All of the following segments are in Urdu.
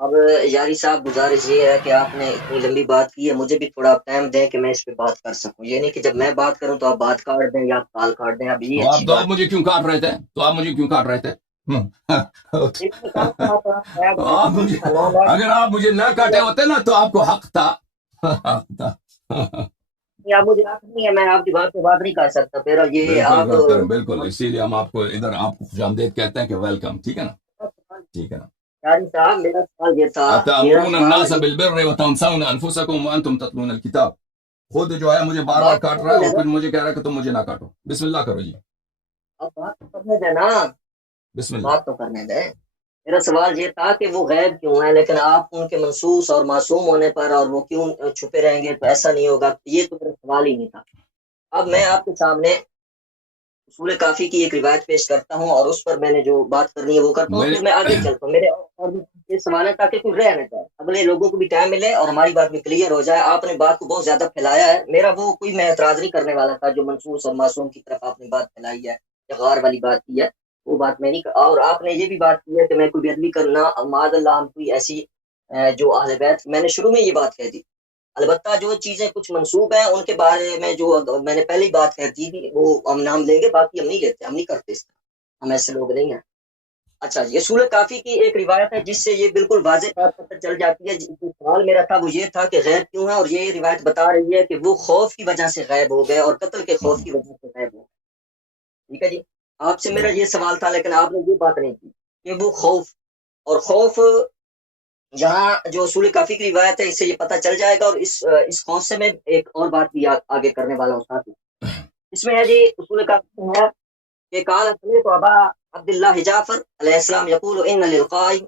اب یاری صاحب گزارش یہ ہے کہ آپ نے اتنی لمبی بات کی ہے، مجھے بھی تھوڑا ٹائم دیں کہ میں اس پہ بات کر سکوں، یہ نہیں کہ جب میں بات کروں تو آپ بات کاٹ دیں یا آپ کال کاٹ دیں، اب یہ اچھی تو آپ بات مجھے کیوں کاٹ رہے تھے؟ نہیں۔ آپ مجھے، اگر آپ مجھے نہ کاٹے ہوتے نا تو آپ کو حق تھا۔ حق تھا۔ آپ مجھے حق نہیں ہے، میں آپ کی بات پہ بات نہیں کر سکتا، پھر یہ بالکل آپ کریں، بالکل، اسی لیے ہم آپ کو ادھر آپ کو خوش آمدید کہتے ہیں کہ ویلکم، ٹھیک ہے نا؟ ٹھیک ہے نا؟ یاری صاحب میرا سوال یہ تھا، میرا اتأمرون سوال الناس بالبر وتنسون انفسکم وانتم تتلون الکتاب۔ خود جو ہے مجھے بار بار بات کاٹ رہا کرنے ہے اور دینا، پھر مجھے کہہ رہا ہے کہ تم مجھے نہ کاٹو۔ بسم اللہ کرو جی، اب بات تو کرنے دینا، بسم اللہ۔ بات تو کرنے دیں۔ میرا سوال یہ تھا کہ وہ غیب کیوں ہے، لیکن آپ ان کے منصوص اور معصوم ہونے پر اور وہ کیوں چھپے رہیں گے، تو ایسا نہیں ہوگا، یہ تو میرا سوال ہی نہیں تھا۔ اب میں آپ کے سامنے اصول کافی کی ایک روایت پیش کرتا ہوں اور اس پر میں نے جو بات کرنی ہے وہ کرتا ہوں، میرے پھر میں آگے چلتا ہوں۔ میرے اور بھی یہ سوال ہے تاکہ کوئی رہ نہ جائے، اگلے لوگوں کو بھی ٹائم ملے اور ہماری بات بھی کلیئر ہو جائے۔ آپ نے بات کو بہت زیادہ پھیلایا ہے، میرا وہ کوئی میں اعتراض نہیں کرنے والا تھا جو منصوص اور معصوم کی طرف آپ نے بات پھیلائی ہے یا غار والی بات کی ہے، وہ بات میں نہیں اور آپ نے یہ بھی بات کی ہے کہ میں کوئی بیدبی کرنا معاذ اللہ ہم کوئی ایسی جو اہل بیت، میں نے شروع میں یہ بات کہہ دی۔ البتہ جو چیزیں کچھ منسوب ہیں ان کے بارے میں جو میں نے پہلی بات کہہ دی تھی وہ ہم نام لیں گے، باقی ہم نہیں لیتے، ہم نہیں کرتے اس طرح، ہم ایسے لوگ نہیں ہیں۔ اچھا یہ سورہ کافی کی ایک روایت ہے جس سے یہ بالکل واضح بات پتہ چل جاتی ہے۔ جو سوال میرا تھا وہ یہ تھا کہ غیب کیوں ہے، اور یہ روایت بتا رہی ہے کہ وہ خوف کی وجہ سے غیب ہو گئے اور قتل کے خوف کی وجہ سے غیب ہو گئے۔ ٹھیک ہے جی، آپ سے میرا یہ سوال تھا لیکن آپ نے یہ بات نہیں کی کہ وہ خوف، اور خوف جہاں جو اصول کافی کی روایت ہے اس سے یہ پتہ چل جائے گا، اور اس خوف سے میں ایک اور بات بھی آگے کرنے والا ہوں ساتھ میں۔ اس میں ہے جی اصول کافی میں ہے کہ قال سمعت ابا عبد الله جعفر علیہ السلام یقول ان للقائم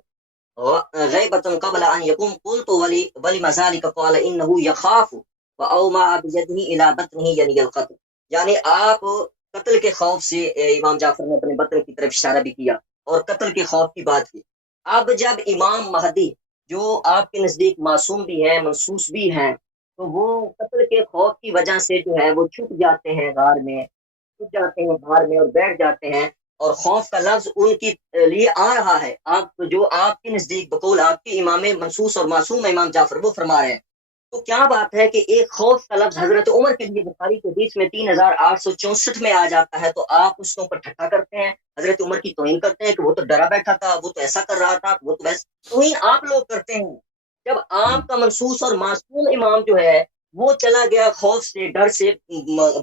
غیبة قبل ان يقوم قلت ولما ذلك قال انه يخاف واومع بيده الى بطنه یعنی القتل، یعنی آپ قتل کے خوف سے امام جعفر نے اپنے بطن کی طرف اشارہ بھی کیا اور قتل کے خوف کی بات کی۔ اب جب امام مہدی جو آپ کے نزدیک معصوم بھی ہیں منصوص بھی ہیں، تو وہ قتل کے خوف کی وجہ سے جو ہے وہ چھپ جاتے ہیں غار میں، چھپ جاتے ہیں غار میں اور بیٹھ جاتے ہیں، اور خوف کا لفظ ان کی لیے آ رہا ہے، آپ جو آپ کے نزدیک بقول آپ کے امام منصوص اور معصوم امام جعفر وہ فرما رہے ہیں۔ تو کیا بات ہے کہ ایک خوف کا لفظ حضرت عمر کے لیے بخاری کے حدیث میں 3864 میں آ جاتا ہے، تو آپ اس کے اوپر ٹھٹا کرتے ہیں، حضرت عمر کی توہین کرتے ہیں کہ وہ تو ڈرا بیٹھا تھا، وہ تو ایسا کر رہا تھا، وہ تو ویسا توہین آپ لوگ کرتے ہیں۔ جب آپ کا منصوص اور معصوم امام جو ہے وہ چلا گیا خوف سے ڈر سے،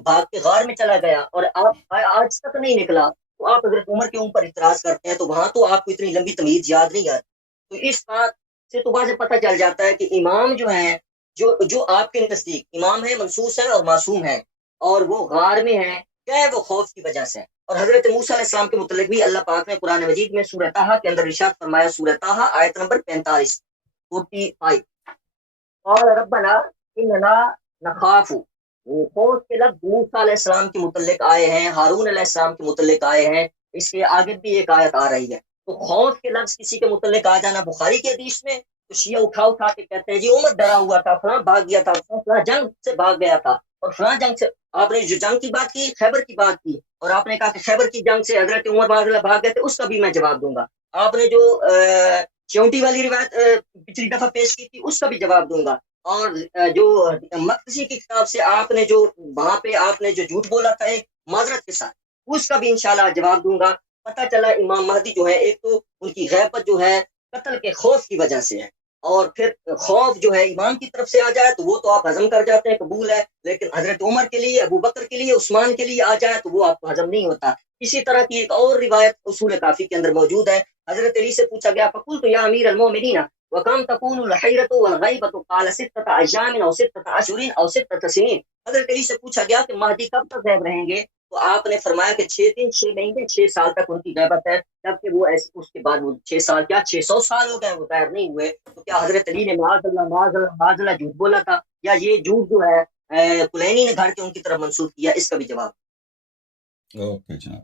بھاگ کے غار میں چلا گیا اور آپ آج تک نہیں نکلا، تو آپ حضرت عمر کے اوپر اعتراض کرتے ہیں، تو وہاں تو آپ کو اتنی لمبی تمیز یاد نہیں آتی۔ تو اس بات سے تو واضح پتہ چل جاتا ہے کہ امام جو ہیں، جو آپ کے نزدیک امام ہے منصوص ہے اور معصوم ہے اور وہ غار میں ہے، کیا ہے وہ خوف کی وجہ سے۔ اور حضرت موسیٰ علیہ السلام کے متعلق بھی اللہ پاک نے قرآن مجید میں سورہ طٰہٰ کے اندر ارشاد فرمایا، سورہ طٰہٰ آیت نمبر 45 قال ربنا اننا نخاف، وہ خوف کے لفظ موسیٰ علیہ السلام کے متعلق آئے ہیں، ہارون علیہ السلام کے متعلق آئے ہیں، اس کے آگے بھی ایک آیت آ رہی ہے۔ تو خوف کے لفظ کسی کے متعلق آ جانا بخاری کے حدیث میں، تو شیعہ اٹھا کے کہتے ہیں جی عمر ڈرا ہوا تھا، فلاں بھاگ گیا تھا، فلاں جنگ سے بھاگ گیا تھا، اور فلاں جنگ سے آپ نے جو جنگ کی بات کی خیبر کی بات کی، اور آپ نے کہا کہ خیبر کی جنگ سے حضرت عمر بھاگ گئے تھے، اس کا بھی میں جواب دوں گا۔ آپ نے جو چونٹی والی روایت پچھلی دفعہ پیش کی تھی اس کا بھی جواب دوں گا، اور جو مقدسی کی کتاب سے آپ نے جو وہاں پہ آپ نے جو جھوٹ بولا تھا ایک معذرت کے ساتھ، اس کا بھی انشاءاللہ جواب دوں گا۔ پتہ چلا امام مہدی جو ہے ایک تو ان کی غیبت جو ہے قتل کے خوف کی وجہ سے ہے، اور پھر خوف جو ہے امام کی طرف سے آ جائے تو وہ تو آپ ہضم کر جاتے ہیں، قبول ہے، لیکن حضرت عمر کے لیے، ابو بکر کے لیے، عثمان کے لیے آ جائے تو وہ آپ کو ہضم نہیں ہوتا۔ اسی طرح کی ایک اور روایت اصول کافی کے اندر موجود ہے، حضرت علی سے پوچھا گیا فقلت یا امیر المومنین وکم تکون الحیرۃ والغیبۃ قال ستۃ ایام او ستۃ اشہر او ستۃ سنین، حضرت علی سے پوچھا گیا کہ مہدی کب تک غائب رہیں گے، تو آپ نے فرمایا کہ 6 دن 6 مہینے 6 سال تک ان کی غیبت ہے، جبکہ وہ ایسے اس کے بعد وہ 6 سال کیا 600 سال ہو گئے وہ غائب نہیں ہوئے۔ تو کیا حضرت علی نے معاذ اللہ معاذ اللہ معاذ اللہ جھوٹ بولا تھا، یا یہ جھوٹ جو ہے کلینی نے گھر کے ان کی طرف منسوخ کیا، اس کا بھی جواب۔ اوکے جناب،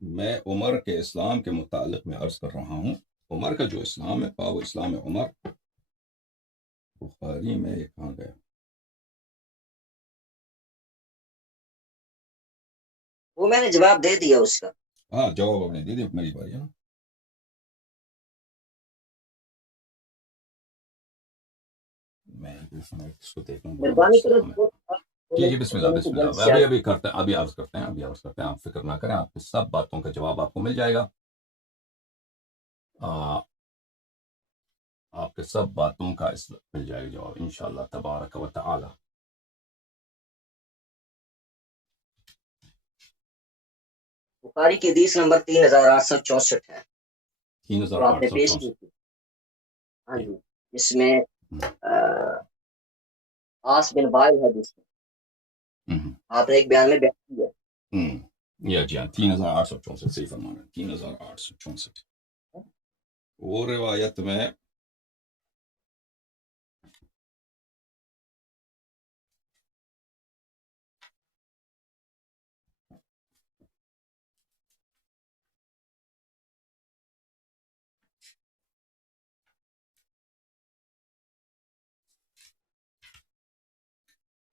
میں عمر کے اسلام کے متعلق میں عرض کر رہا ہوں۔ عمر کا جو اسلام ہے وہ اسلام عمر بخاری میں یہ کہاں گیا؟ وہ میں نے جواب دے دیا اس کا۔ ہاں جواب آپ نے دے دیا، میری باری ہے نا۔ میں اس کو دیکھ لوں. مہربانی کریں. جی بسم اللہ بسم اللہ. ابھی کرتے ہیں, ابھی عرض کرتے ہیں. آپ فکر نہ کریں, آپ کی سب باتوں کا جواب آپ کو مل جائے گا. آپ کے سب باتوں کا مل جائے گا جواب انشاءاللہ تبارک و تعالی. بخاری کی حدیث نمبر 3864 ہے, جو آپ نے پیش 3864. کی تھی. ہاں جی, اس میں آس بن وائل ہے, جس میں آپ نے ایک بیان میں بیان کیا. جی ہاں, 3864 صحیح فرمانا ہے. 3864 وہ روایت میں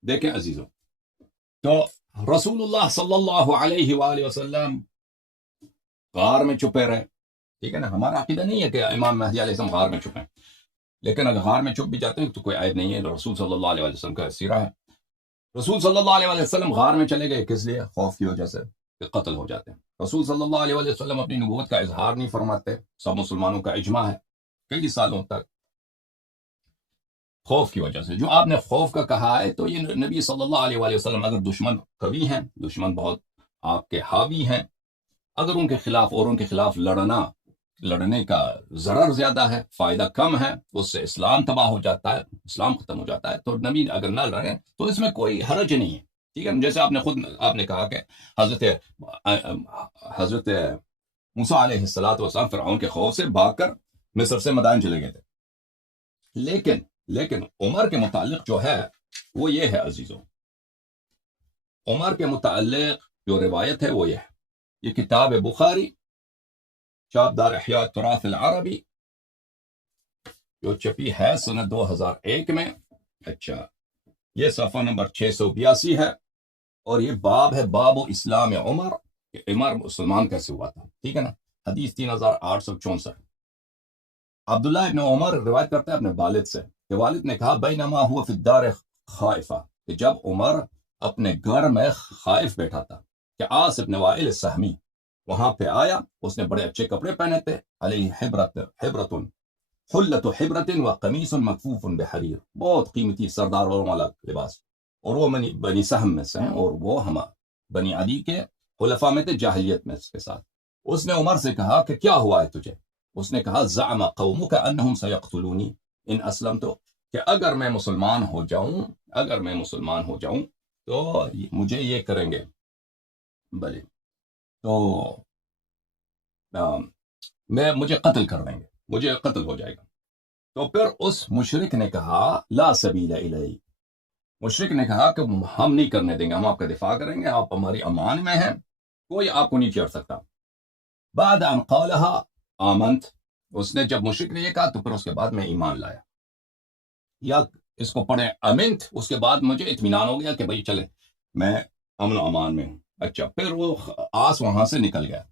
دیکھیں عزیزوں, تو رسول اللہ صلی اللہ علیہ وآلہ وسلم غار میں چھپے رہے. ٹھیک ہے نا, ہمارا عقیدہ نہیں ہے کہ امام مہدی علیہ السلام غار میں چھپیں, لیکن اگر غار میں چھپ بھی جاتے ہیں تو کوئی عیب نہیں ہے. رسول صلی اللہ علیہ وسلم کا سیرہ ہے. رسول صلی اللہ علیہ وسلم غار میں چلے گئے کس لیے؟ خوف کی وجہ سے کہ قتل ہو جاتے ہیں. رسول صلی اللہ علیہ وسلم اپنی نبوت کا اظہار نہیں فرماتے. سب مسلمانوں کا اجماع ہے کئی سالوں تک, خوف کی وجہ سے. جو آپ نے خوف کا کہا ہے تو یہ نبی صلی اللہ علیہ وسلم اگر دشمن قوی ہیں, دشمن بہت آپ کے حاوی ہیں, اگر ان کے خلاف اور ان کے خلاف لڑنے کا ضرر زیادہ ہے, فائدہ کم ہے, اس سے اسلام تباہ ہو جاتا ہے, اسلام ختم ہو جاتا ہے, تو نبی اگر نہ لڑیں تو اس میں کوئی حرج نہیں ہے. ٹھیک ہے, جیسے آپ نے کہا کہ حضرت موسیٰ علیہ السلام فرعون کے خوف سے بھاگ کر مصر سے مدائن چلے گئے تھے. لیکن عمر کے متعلق جو ہے وہ یہ ہے عزیزوں, عمر کے متعلق جو روایت ہے وہ یہ ہے. یہ کتاب بخاری چاپ دار احیاء تراث العربی جو چھپی ہے سنہ 2001 میں. اچھا, یہ صفحہ نمبر 682 ہے, اور یہ باب ہے باب و اسلام عمر, کہ عمر مسلمان کیسے ہوا تھا. ٹھیک ہے نا, حدیث 3864. عبداللہ ابن عمر روایت کرتا ہے اپنے والد سے کہ والد نے کہا بینما ہوا فی الدار خائفہ, کہ جب عمر اپنے گھر میں خائف بیٹھا تھا کہ عاص ابن وائل السہمی وہاں پہ آیا. اس نے بڑے اچھے کپڑے پہنے تھے, علیہ حبرۃ حلۃ حبرۃ و قمیص مکفوف بحریر, بہت قیمتی سردار والا لباس, اور وہ بنی سہم میں سے ہیں, اور وہ ہم بنی عدی کے خلفاء میں تھے جاہلیت میں کے ساتھ. اس نے عمر سے کہا کہ کیا ہوا ہے تجھے؟ اس نے کہا زعم قومک انہم سیقتلونی ان اسلمت, کہ اگر میں مسلمان ہو جاؤں تو مجھے یہ کریں گے, بلے تو مجھے قتل کر دیں گے, مجھے قتل ہو جائے گا. تو پھر اس مشرک نے کہا لا سبیل الیہ, مشرک نے کہا کہ ہم نہیں کرنے دیں گے, ہم آپ کا دفاع کریں گے, آپ ہماری امان میں ہیں, کوئی آپ کو نہیں چڑھ سکتا. بعد ان قالها آمنت, اس نے جب مشرک نے یہ کہا تو پھر اس کے بعد میں ایمان لایا, یا اس کو پڑھیں امنت, اس کے بعد مجھے اطمینان ہو گیا کہ بھئی چلے میں امن و امان میں ہوں. اچھا, پھر وہ آس وہاں سے نکل گیا.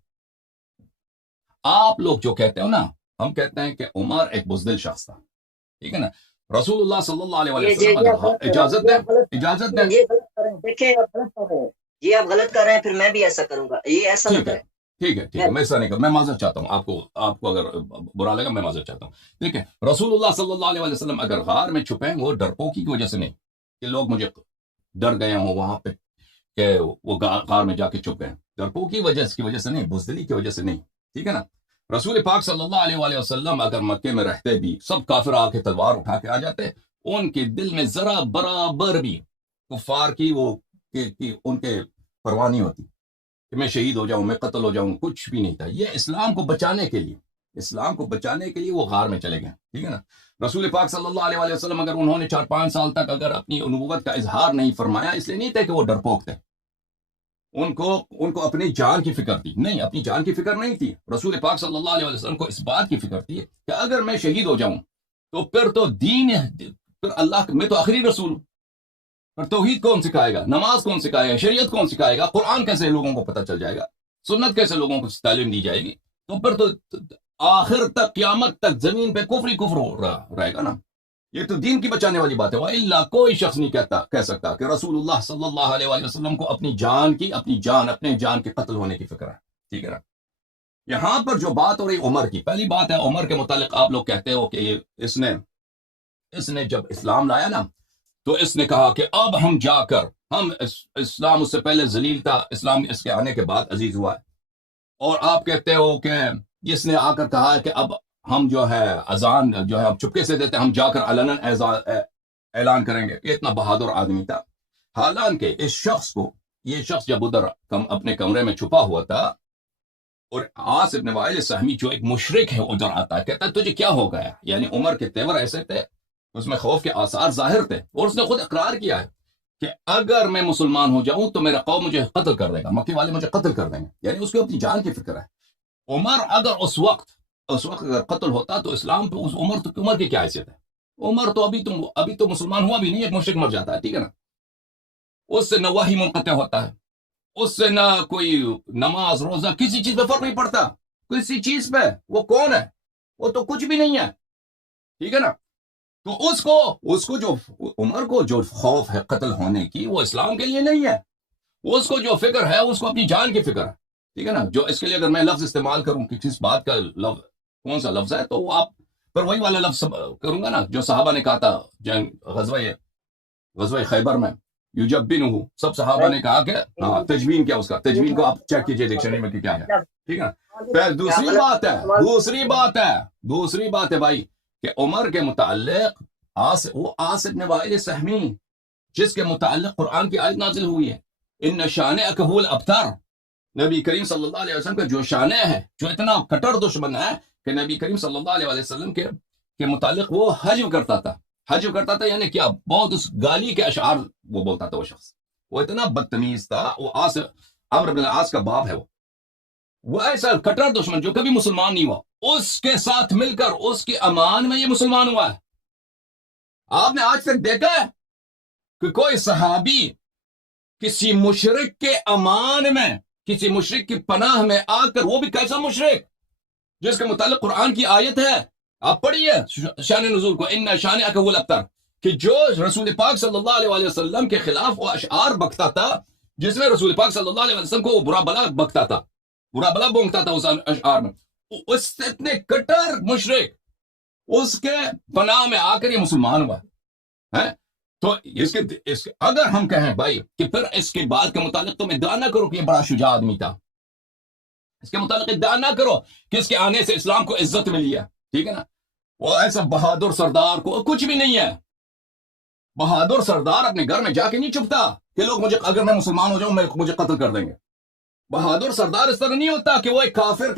آپ لوگ جو کہتے ہو نا, ہم کہتے ہیں کہ عمر ایک بزدل شخص تھا. ٹھیک ہے نا, رسول اللہ صلی اللہ علیہ وسلم اجازت دیں. دیکھیں یہ آپ غلط کر رہے ہیں, پھر میں بھی ایسا کروں گا, یہ ایسا نہ کریں. ٹھیک ہے, میں ایسا نہیں کروں, میں معذرت چاہتا ہوں. آپ کو اگر برا لگا میں معذرت چاہتا ہوں. دیکھیں, رسول اللہ صلی اللہ علیہ وسلم اگر غار میں چھپیں, وہ ڈرپوکی کی وجہ سے نہیں کہ لوگ مجھے ڈر گئے ہوں وہاں پہ کہ وہ غار میں جا کے چھپ گئے, ڈرپوکی کی وجہ سے نہیں, بزدلی کی وجہ سے نہیں. ٹھیک ہے نا, رسول پاک صلی اللہ علیہ وآلہ وسلم اگر مکے میں رہتے بھی سب کافر آ کے تلوار اٹھا کے آ جاتے, ان کے دل میں ذرا برابر بھی کفار کی ان کے پرواہ نہیں ہوتی کہ میں شہید ہو جاؤں, میں قتل ہو جاؤں, کچھ بھی نہیں تھا. یہ اسلام کو بچانے کے لیے وہ غار میں چلے گئے. ٹھیک ہے نا, رسول پاک صلی اللہ علیہ وآلہ وسلم اگر انہوں نے 4-5 سال تک اگر اپنی نبوت کا اظہار نہیں فرمایا, اس لیے نہیں تھے کہ وہ ڈرپوک تھے, ان کو اپنی جان کی فکر تھی. نہیں, اپنی جان کی فکر نہیں تھی. رسول پاک صلی اللہ علیہ وسلم کو اس بات کی فکر تھی کہ اگر میں شہید ہو جاؤں تو پھر اللہ, میں تو آخری رسول ہوں, پر توحید کون سکھائے گا, نماز کون سکھائے گا, شریعت کون سکھائے گا, قرآن کیسے لوگوں کو پتہ چل جائے گا, سنت کیسے لوگوں کو تعلیم دی جائے گی. تو پھر تو آخر تک, قیامت تک زمین پہ کفر ہی کفر رہے گا نا. یہ تو دین کی بچانے والی بات ہے. وَإِلَّا کوئی شخص نہیں کہہ سکتا کہ رسول اللہ صلی اللہ علیہ وآلہ وسلم کو اپنی جان کے قتل ہونے کی فکر ہے. ٹھیک ہے نا. یہاں پر جو بات ہو رہی عمر کی، پہلی بات ہے عمر کے متعلق آپ لوگ کہتے ہو کہ اس نے جب اسلام لایا نا تو اس نے کہا کہ اب ہم جا کر اسلام اس سے پہلے ذلیل تھا، اسلام اس کے آنے کے بعد عزیز ہوا ہے. اور آپ کہتے ہو کہ جس نے آ کر کہا ہے کہ اب ہم جو ہے اذان جو ہے اب چپکے سے دیتے، ہم جا کر علنا اعلان کریں گے. یہ اتنا بہادر آدمی تھا. حالانکہ یہ شخص جب ادھر اپنے کمرے میں چھپا ہوا تھا اور عاص ابن وائل سہمی جو ایک مشرک ہے ادھر آتا ہے، کہتا ہے تجھے کیا ہو گیا؟ یعنی عمر کے تیور ایسے تھے، اس میں خوف کے آثار ظاہر تھے، اور اس نے خود اقرار کیا ہے کہ اگر میں مسلمان ہو جاؤں تو میرا قوم مجھے قتل کر دے گا، مکے والے مجھے قتل کر دیں گے. یعنی اس کو اپنی جان کی فکر ہے. عمر اگر اس وقت اگر قتل ہوتا تو اسلام پہ اس عمر کی کیا حیثیت ہے؟ عمر تو ابھی تو مسلمان ہوا بھی نہیں، ایک مشرک مر جاتا ہے. ٹھیک ہے نا. اس سے نہ وحی منقطع ہوتا ہے، اس سے نہ کوئی نماز روزہ کسی چیز پہ فرق نہیں پڑتا، کسی چیز پہ. وہ کون ہے؟ وہ تو کچھ بھی نہیں ہے. ٹھیک ہے نا. تو اس کو جو عمر کو جو خوف ہے قتل ہونے کی، وہ اسلام کے لیے نہیں ہے. اس کو جو فکر ہے اس کو اپنی جان کی فکر ہے. ٹھیک ہے نا. جو اس کے لیے اگر میں لفظ استعمال کروں کہ کس بات کا لفظ کون سا لفظ ہے، تو وہ آپ پر وہی والا لفظ کروں گا نا جو صحابہ نے کہا تھا غزوہ خیبر میں. یجبنہ، سب صحابہ نے کہا کہ ہاں تجوین کیا اس کا، تجوین کو آپ چیک کیجئے ڈکشنری میں کہ کیا ہے. ٹھیک ہے. پھر دوسری بات ہے بھائی کہ عمر کے متعلق وہ عاص ابن وائل سہمی جس کے متعلق قرآن کی آیت نازل ہوئی ہے، ان شانئک هو الابتر. نبی کریم صلی اللہ علیہ وسلم کا جو شانہ ہے، جو اتنا کٹر دشمن ہے کہ نبی کریم صلی اللہ علیہ وسلم کے متعلق وہ حجو کرتا تھا. یعنی کیا بہت اس گالی کے اشعار وہ بولتا تھا. وہ شخص وہ اتنا بدتمیز تھا. وہ عمرو بن العاص کا باپ ہے. وہ ایسا کٹر دشمن جو کبھی مسلمان نہیں ہوا، اس کے ساتھ مل کر اس کی امان میں یہ مسلمان ہوا ہے. آپ نے آج تک دیکھا ہے کہ کوئی صحابی کسی مشرک کے امان میں، کسی مشرک کی پناہ میں آ کر، وہ بھی کیسا مشرک جس کے متعلق قرآن کی آیت ہے، آپ پڑھیے شان نزول کو، ان شانئک هو الابتر، کہ جو رسول پاک صلی اللہ علیہ وسلم کے خلاف وہ اشعار بکتا تھا، جس میں رسول پاک صلی اللہ علیہ وسلم کو وہ برا بلا بکتا تھا، برا بلا بونگتا تھا اس اشعار میں. اس اتنے کٹر مشرک اس کے پناہ میں آ کر یہ مسلمان ہوا ہے. تو اگر ہم کہیں بھائی کہ پھر اس کے بعد کے متعلق تو میں ادعا نہ کرو کہ یہ بڑا شجاع آدمی تھا، اس کے متعلق ادعا نہ کرو کہ اس کے آنے سے اسلام کو عزت ملی ہے. ٹھیک ہے نا. وہ ایسا بہادر سردار کو کچھ بھی نہیں ہے. بہادر سردار اپنے گھر میں جا کے نہیں چھپتا کہ لوگ اگر میں مسلمان ہو جاؤں مجھے قتل کر دیں گے. بہادر سردار اس طرح نہیں ہوتا کہ وہ ایک کافر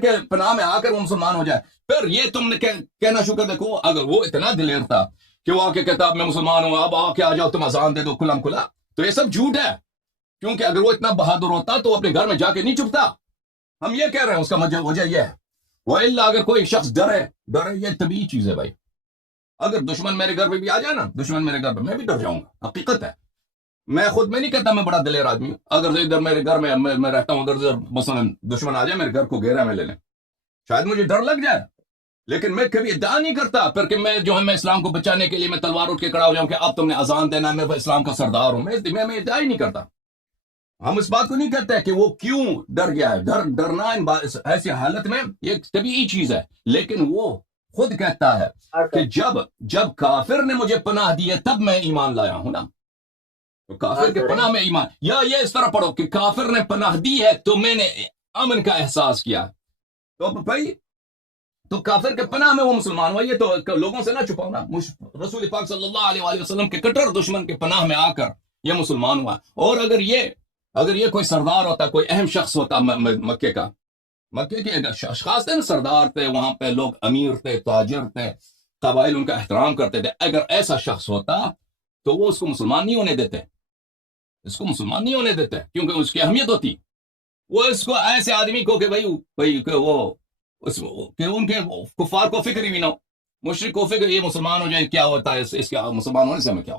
کے پناہ میں آ کر وہ مسلمان ہو جائے. پھر یہ تم نے کہنا شکر دیکھو، اگر وہ اتنا دلیر تھا کہ وہ آ کے کہتا میں مسلمان ہوں، اب آ کے آ جاؤ تم اذان دے دو کھلم کھلا، تو یہ سب جھوٹ ہے. کیونکہ اگر وہ اتنا بہادر ہوتا تو وہ اپنے گھر میں جا کے نہیں چھپتا. ہم یہ کہہ رہے ہیں اس کا وجہ یہ ہے. وَإِلَّا اگر کوئی شخص ڈرے یہ طبیعی چیز ہے بھائی. اگر دشمن میرے گھر پہ بھی آ جائے نا، دشمن میرے گھر پہ، میں بھی ڈر جاؤں گا. حقیقت ہے. میں خود میں نہیں کہتا میں بڑا دلیر آدمی ہوں. اگر ادھر میرے گھر میں رہتا ہوں، ادھر مثلا دشمن آ جائے میرے گھر کو گھیرا میں لے لیں، شاید مجھے ڈر لگ جائے، لیکن میں کبھی ادعا نہیں کرتا پھر کہ میں جو ہے میں اسلام کو بچانے کے لیے میں تلوار اٹھ کے کھڑا ہو جاؤں کہ اب تم نے اذان دینا ہے، میں اسلام کا سردار ہوں. میں ادعا ہی نہیں کرتا. ہم اس بات کو نہیں کہتے کہ وہ کیوں ڈر گیا ہے. ڈرنا ایسی حالت میں یہ طبیعی چیز ہے. لیکن وہ خود کہتا ہے کہ جب کافر نے مجھے پناہ دی ہے تب میں ایمان لایا ہوں نا. تو کافر کے پناہ میں ایمان، یا یہ اس طرح پڑھو کہ کافر نے پناہ دی ہے تو میں نے امن کا احساس کیا. تو بھائی تو کافر کے پناہ میں وہ مسلمان ہوا. یہ تو لوگوں سے نہ چھپاؤ نا. رسول پاک صلی اللہ علیہ وسلم کے کٹر دشمن کے پناہ میں آ کر یہ مسلمان ہوا. اور اگر یہ کوئی سردار ہوتا، کوئی اہم شخص ہوتا مکے کے اشخاص تھے نا، سردار تھے وہاں پہ، لوگ امیر تھے، تاجر تھے، قبائل ان کا احترام کرتے تھے. اگر ایسا شخص ہوتا تو وہ اس کو مسلمان نہیں ہونے دیتے، کیونکہ اس کی اہمیت ہوتی. وہ اس کو ایسے آدمی کو کہ بھائی کہ ان کے کفار کو فکر ہی بھی نہ ہو، مشرک کو فکر یہ مسلمان ہو جائے کیا ہوتا ہے، اس کے مسلمان ہونے سے ہمیں کیا ہو.